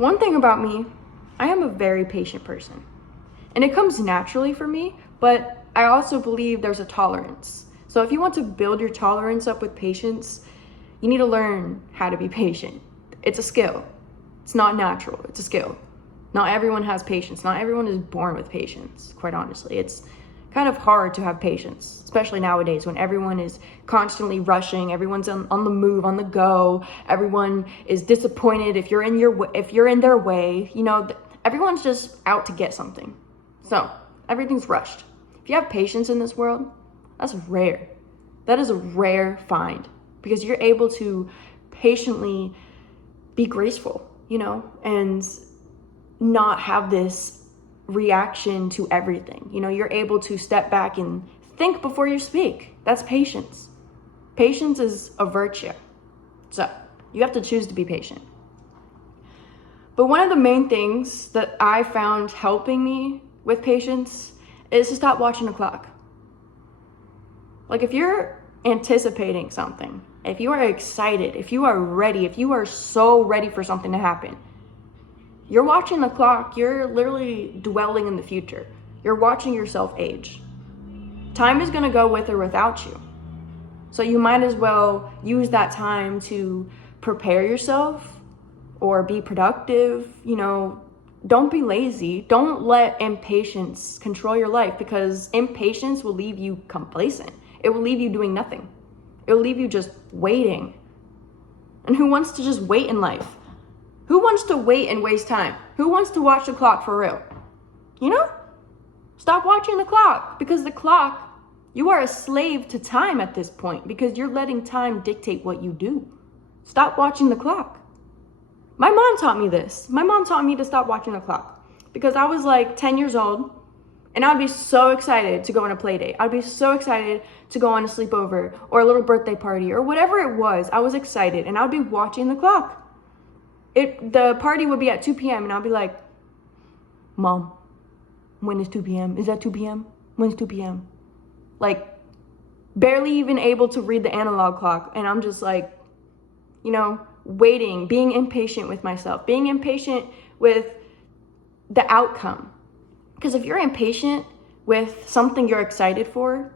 One thing about me, I am a very patient person. And it comes naturally for me, but I also believe there's a tolerance. So if you want to build your tolerance up with patience, you need to learn how to be patient. It's a skill. It's not natural, it's a skill. Not everyone has patience. Not everyone is born with patience, quite honestly. It's kind of hard to have patience, especially nowadays when everyone is constantly rushing, everyone's on the move, on the go, everyone is disappointed if you're in their way, everyone's just out to get something. So everything's rushed. If you have patience in this world, that's rare. That is a rare find because you're able to patiently be graceful, and not have this reaction to everything. You're able to step back and think before you speak. That's patience. Patience is a virtue. So you have to choose to be patient. But one of the main things that I found helping me with patience is to stop watching the clock. Like if you're anticipating something, if you are excited, if you are ready, if you are so ready for something to happen, you're watching the clock, you're literally dwelling in the future. You're watching yourself age. Time is gonna go with or without you. So you might as well use that time to prepare yourself or be productive, don't be lazy. Don't let impatience control your life because impatience will leave you complacent. It will leave you doing nothing. It will leave you just waiting. And who wants to just wait in life? Who wants to wait and waste time? Who wants to watch the clock for real? Stop watching the clock because the clock, you are a slave to time at this point because you're letting time dictate what you do. Stop watching the clock. My mom taught me this. My mom taught me to stop watching the clock because I was like 10 years old and I'd be so excited to go on a play date. I'd be so excited to go on a sleepover or a little birthday party or whatever it was. I was excited and I'd be watching the clock. The party would be at 2 p.m. and I'll be like, Mom, when is 2 p.m.? Is that 2 p.m.? When's 2 p.m.? Like, barely even able to read the analog clock. And I'm just like, waiting, being impatient with myself, being impatient with the outcome. Because if you're impatient with something you're excited for,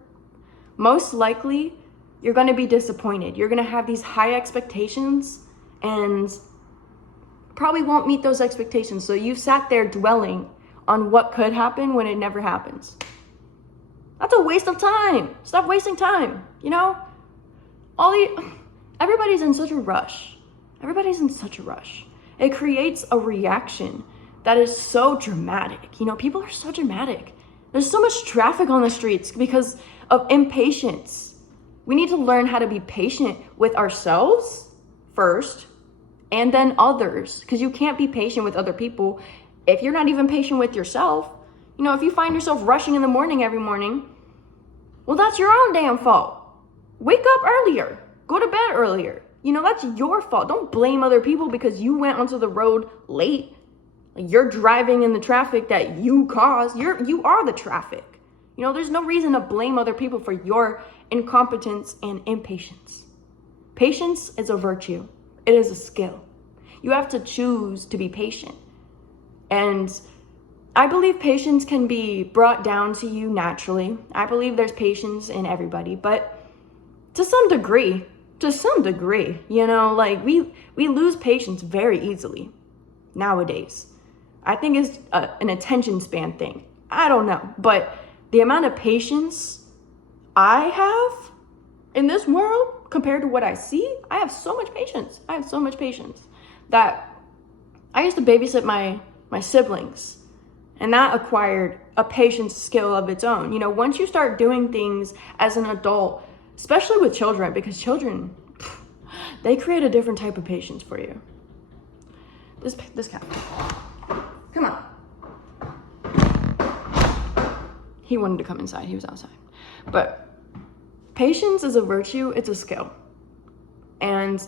most likely you're going to be disappointed. You're going to have these high expectations and probably won't meet those expectations. So you've sat there dwelling on what could happen when it never happens. That's a waste of time. Stop wasting time. Everybody's in such a rush. Everybody's in such a rush. It creates a reaction that is so dramatic. People are so dramatic. There's so much traffic on the streets because of impatience. We need to learn how to be patient with ourselves first and then others, because you can't be patient with other people if you're not even patient with yourself. If you find yourself rushing in the morning every morning, well, that's your own damn fault. Wake up earlier. Go to bed earlier. That's your fault. Don't blame other people because you went onto the road late. You're driving in the traffic that you caused. You are the traffic. There's no reason to blame other people for your incompetence and impatience. Patience is a virtue. It is a skill. You have to choose to be patient. And I believe patience can be brought down to you naturally. I believe there's patience in everybody, but to some degree, we lose patience very easily nowadays. I think it's an attention span thing. I don't know, but the amount of patience I have in this world compared to what I see, I have so much patience. That I used to babysit my siblings, and that acquired a patience skill of its own. Once you start doing things as an adult, especially with children, because children, they create a different type of patience for you. This cat, come on. He wanted to come inside. He was outside. But patience is a virtue. It's a skill. And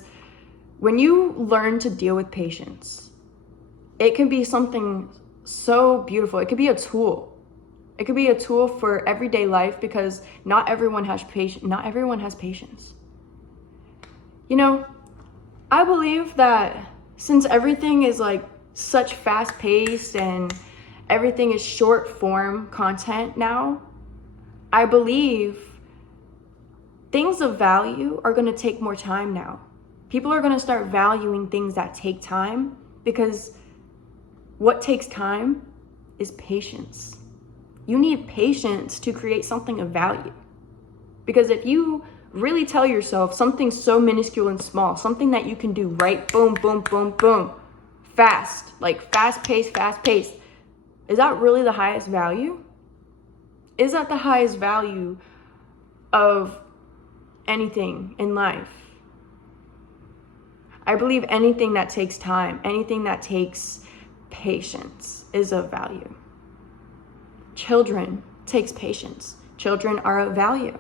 when you learn to deal with patience, it can be something so beautiful. It could be a tool. It could be a tool for everyday life because not everyone has patience. I believe that since everything is like such fast paced and everything is short form content now, I believe things of value are going to take more time now. People are going to start valuing things that take time, because what takes time is patience. You need patience to create something of value. Because if you really tell yourself something so minuscule and small, something that you can do right, boom, boom, boom, boom, fast, like fast paced, is that really the highest value? Is that the highest value of anything in life? I believe anything that takes time, anything that takes patience is of value. Children takes patience. Children are of value.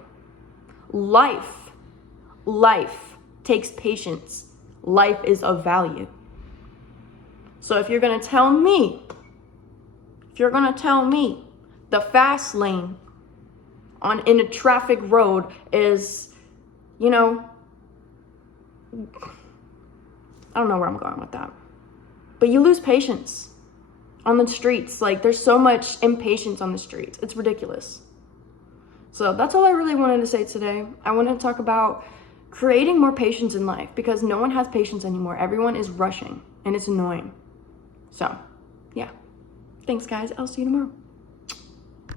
Life takes patience. Life is of value. So if you're gonna tell me the fast lane in a traffic road is, I don't know where I'm going with that. But you lose patience on the streets. Like, there's so much impatience on the streets. It's ridiculous. So that's all I really wanted to say today. I wanted to talk about creating more patience in life, because no one has patience anymore. Everyone is rushing and it's annoying. So, yeah. Thanks, guys. I'll see you tomorrow.